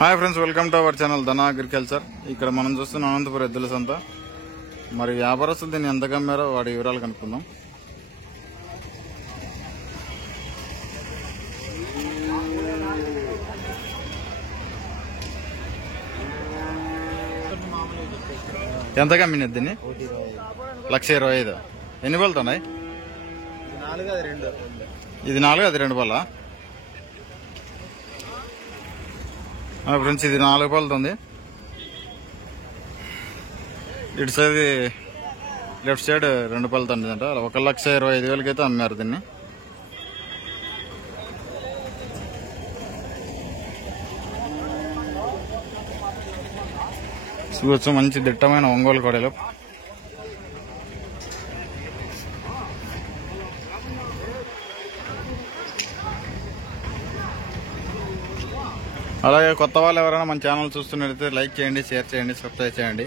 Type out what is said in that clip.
Hi friends, welcome to our channel ధన agriculture. ఇక్కడ మనం చూస్తున్న అనంతపురం ఎద్దుల సంత. మరి వ్యాపారస్తులు దీన్ని ఎంత కమ్మారో వాటి వివరాలు కనుక్కుందాం. ఎంత కమ్మినది దీన్ని? 1,25,000. ఎన్ని పళ్ళతో ఉన్నాయి? ఇది 4, అది 2 పళ్ళ. ఫ్రెండ్స్, ఇది 4 పళ్ళతుంది. ఇటు సైడ్ లెఫ్ట్ సైడ్ 2 పళ్ళతుంది అంట. 1,25,000 అయితే అమ్మారు దీన్ని. చూడొచ్చు, మంచి దిట్టమైన ఒంగోలు కోడలు. అలాగే కొత్త వాళ్ళు ఎవరైనా మన ఛానల్ చూస్తున్నట్లయితే లైక్ చేయండి, షేర్ చేయండి, సబ్స్క్రైబ్ చేయండి.